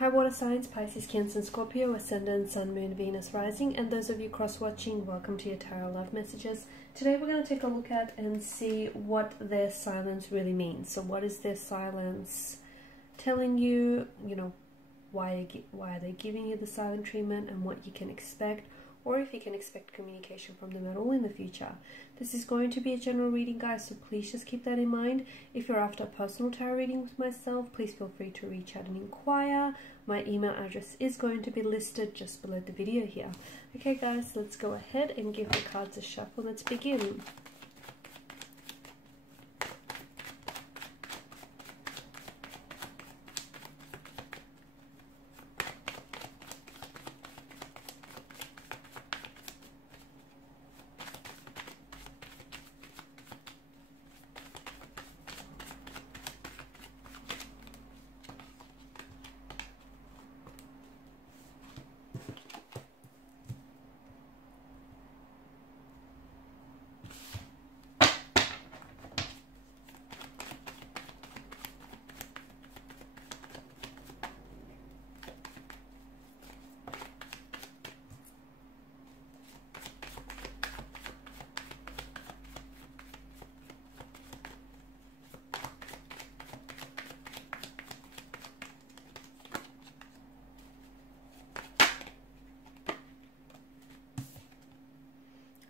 Hi water signs, Pisces, Cancer and Scorpio, Ascendant, Sun, Moon, Venus, Rising, and those of you cross-watching, welcome to your Tarot Love Messages. Today we're going to take a look at and see what their silence really means. So what is their silence telling you, why are they giving you the silent treatment and what you can expect, or if you can expect communication from them at all in the future. This is going to be a general reading, guys, so please just keep that in mind. If you're after a personal tarot reading with myself, please feel free to reach out and inquire. My email address is going to be listed just below the video here. Okay, guys, let's go ahead and give the cards a shuffle. Let's begin.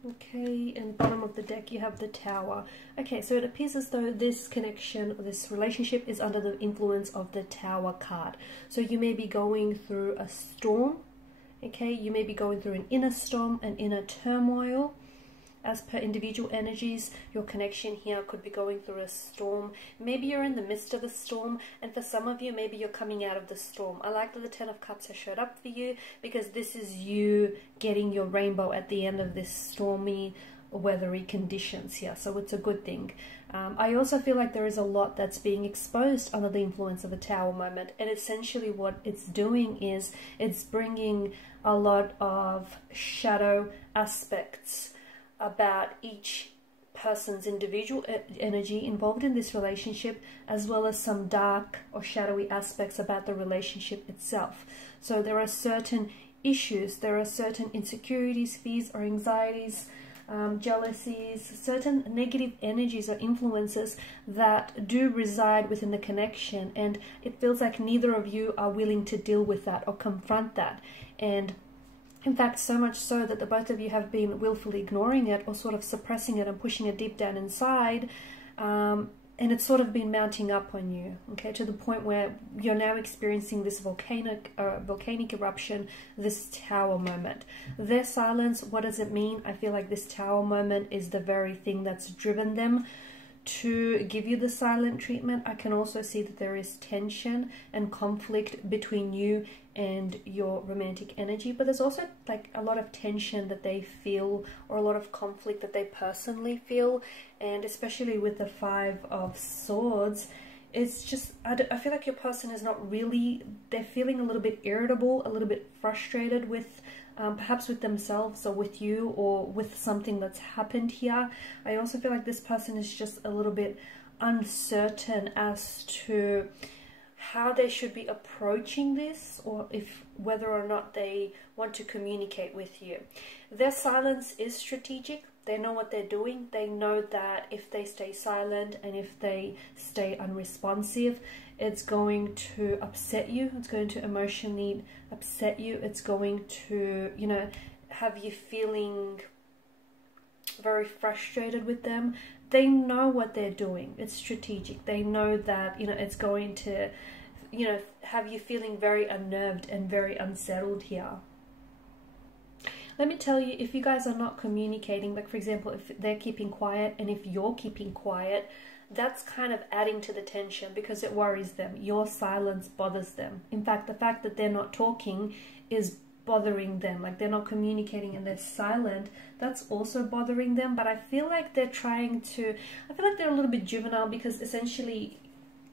Okay, and bottom of the deck you have the Tower. Okay, so it appears as though this connection, or this relationship, is under the influence of the Tower card. So you may be going through a storm, okay? You may be going through an inner storm, an inner turmoil. As per individual energies, your connection here could be going through a storm. Maybe you're in the midst of a storm, and for some of you, maybe you're coming out of the storm. I like that the Ten of Cups has showed up for you, because this is you getting your rainbow at the end of this stormy, weathery conditions here. So it's a good thing. I also feel like there is a lot that's being exposed under the influence of a Tower moment, and essentially what it's doing is it's bringing a lot of shadow aspects about each person's individual energy involved in this relationship, as well as some dark or shadowy aspects about the relationship itself. So there are certain issues, there are certain insecurities, fears or anxieties, jealousies, certain negative energies or influences that do reside within the connection, and it feels like neither of you are willing to deal with that or confront that. And in fact, so much so that the both of you have been willfully ignoring it or sort of suppressing it and pushing it deep down inside. And it's sort of been mounting up on you, okay, to the point where you're now experiencing this volcanic eruption, this Tower moment. Their silence, what does it mean? I feel like this Tower moment is the very thing that's driven them to give you the silent treatment. I can also see that there is tension and conflict between you and your romantic energy, but there's also like a lot of tension that they feel, or a lot of conflict that they personally feel. And especially with the Five of Swords, it's just, I feel like your person is not really, they're feeling a little bit irritable, a little bit frustrated with perhaps with themselves or with you, or with something that's happened here. I also feel like this person is just a little bit uncertain as to how they should be approaching this, or whether or not they want to communicate with you. Their silence is strategic. They know what they're doing. They know that if they stay silent and if they stay unresponsive, it's going to upset you. It's going to emotionally upset you. It's going to, have you feeling very frustrated with them. They know what they're doing. It's strategic. They know that, it's going to, have you feeling very unnerved and very unsettled here. Let me tell you, if you guys are not communicating, like for example, if they're keeping quiet and if you're keeping quiet, that's kind of adding to the tension because it worries them. Your silence bothers them. In fact, the fact that they're not talking is bothering them. Like they're not communicating and they're silent, that's also bothering them. But I feel like they're trying to, I feel like they're a little bit juvenile, because essentially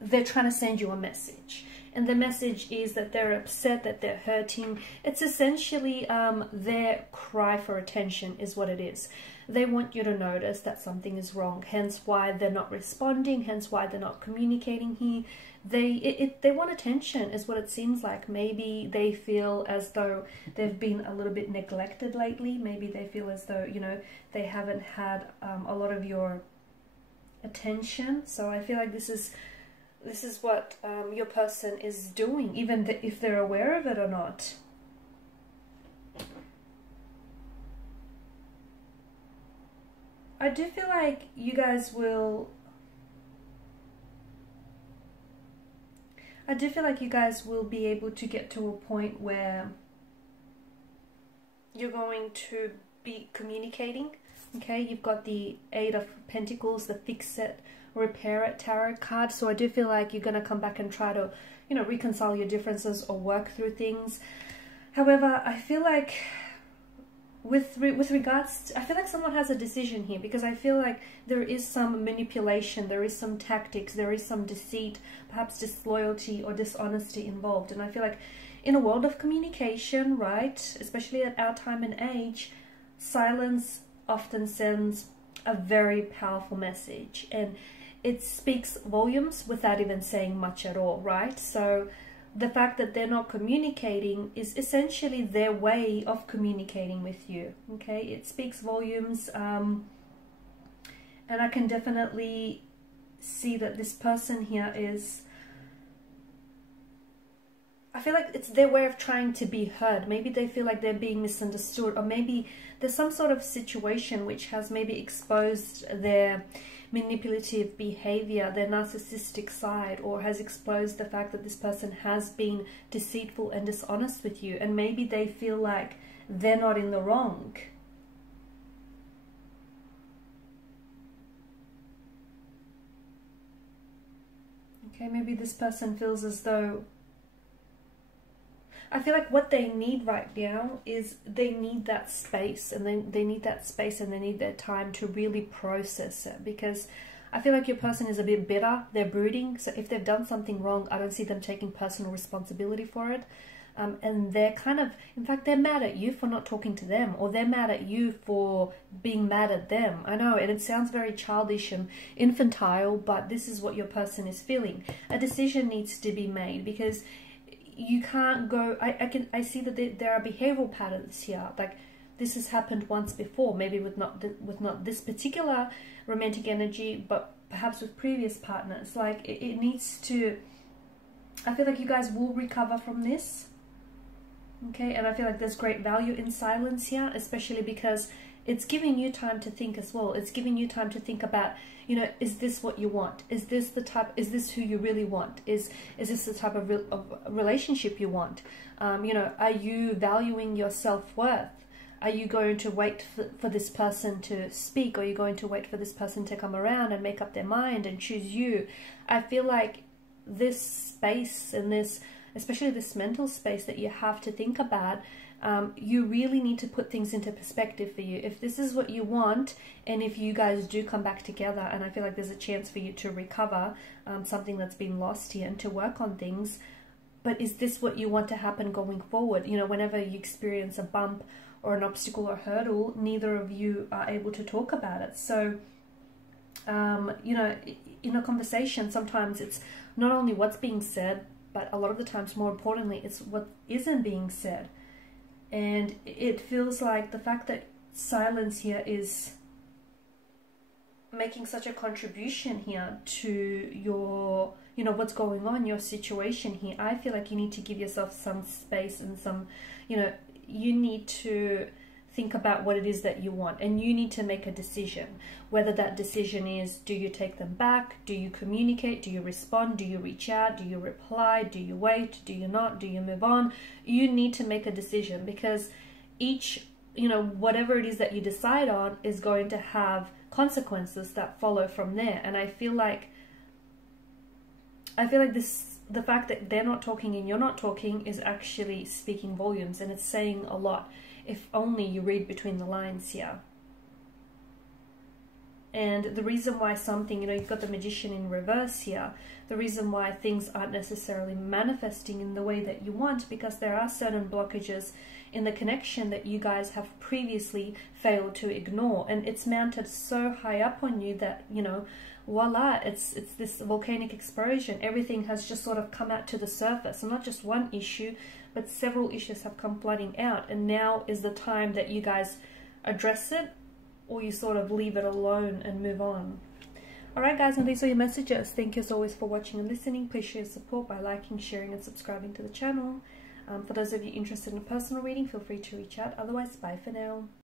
they're trying to send you a message. And the message is that they're upset, that they're hurting. It's essentially their cry for attention is what it is. They want you to notice that something is wrong, hence why they're not responding, hence why they're not communicating here. They want attention is what it seems like. Maybe they feel as though they've been a little bit neglected lately. Maybe they feel as though, you know, they haven't had a lot of your attention. So I feel like this is what your person is doing, even if they're aware of it or not. I do feel like you guys will... I do feel like you guys will be able to get to a point where you're going to be communicating. Okay, you've got the Eight of Pentacles, the Fix It, Repair It tarot card. So I do feel like you're going to come back and try to, you know, reconcile your differences or work through things. However, I feel like with regards to, I feel like someone has a decision here, because I feel like there is some manipulation, there is some tactics, there is some deceit, perhaps disloyalty or dishonesty involved. And I feel like in a world of communication, right, especially at our time and age, silence often sends a very powerful message, and it speaks volumes without even saying much at all, right? So the fact that they're not communicating is essentially their way of communicating with you, okay? It speaks volumes, and I can definitely see that this person here is... I feel like it's their way of trying to be heard. Maybe they feel like they're being misunderstood, or maybe there's some sort of situation which has maybe exposed their manipulative behavior, their narcissistic side, or has exposed the fact that this person has been deceitful and dishonest with you, and maybe they feel like they're not in the wrong. Okay, maybe this person feels as though... I feel like what they need right now is they need that space, and they need that space and they need their time to really process it, because I feel like your person is a bit bitter, they're brooding. So if they've done something wrong, I don't see them taking personal responsibility for it. And they're kind of, in fact, they're mad at you for not talking to them, or they're mad at you for being mad at them. I know, and it sounds very childish and infantile, but this is what your person is feeling. A decision needs to be made, because you can't go... I see that there are behavioral patterns here. Like, this has happened once before, maybe with not this particular romantic energy, but perhaps with previous partners. Like, it needs to... I feel like you guys will recover from this. Okay, and I feel like there's great value in silence here, especially because it's giving you time to think as well. It's giving you time to think about, you know, is this what you want? Is this the type, is this who you really want? Is this the type of relationship you want? You know, are you valuing your self-worth? Are you going to wait for this person to speak? Or are you going to wait for this person to come around and make up their mind and choose you? I feel like this space and this, especially this mental space that you have to think about, you really need to put things into perspective for you. If this is what you want, and if you guys do come back together, and I feel like there's a chance for you to recover something that's been lost here and to work on things, but is this what you want to happen going forward? You know, whenever you experience a bump or an obstacle or hurdle, neither of you are able to talk about it. So, you know, in a conversation, sometimes it's not only what's being said, but a lot of the times, more importantly, it's what isn't being said. And it feels like the fact that silence here is making such a contribution here to your, you know, what's going on, your situation here. I feel like you need to give yourself some space and some, you know, you need to think about what it is that you want, and you need to make a decision. Whether that decision is, do you take them back? Do you communicate? Do you respond? Do you reach out? Do you reply? Do you wait? Do you not? Do you move on? You need to make a decision, because each, you know, whatever it is that you decide on is going to have consequences that follow from there. And I feel like this, the fact that they're not talking and you're not talking, is actually speaking volumes, and it's saying a lot. If only you read between the lines here. And the reason why something, you know, you've got the Magician in reverse here, the reason why things aren't necessarily manifesting in the way that you want, because there are certain blockages in the connection that you guys have previously failed to ignore. And it's mounted so high up on you that, you know, voila, it's this volcanic explosion. Everything has just sort of come out to the surface. And not just one issue, but several issues have come flooding out. And now is the time that you guys address it, or you sort of leave it alone and move on. Alright guys, and these are your messages. Thank you as always for watching and listening. Please show your support by liking, sharing and subscribing to the channel. For those of you interested in a personal reading, feel free to reach out. Otherwise, bye for now.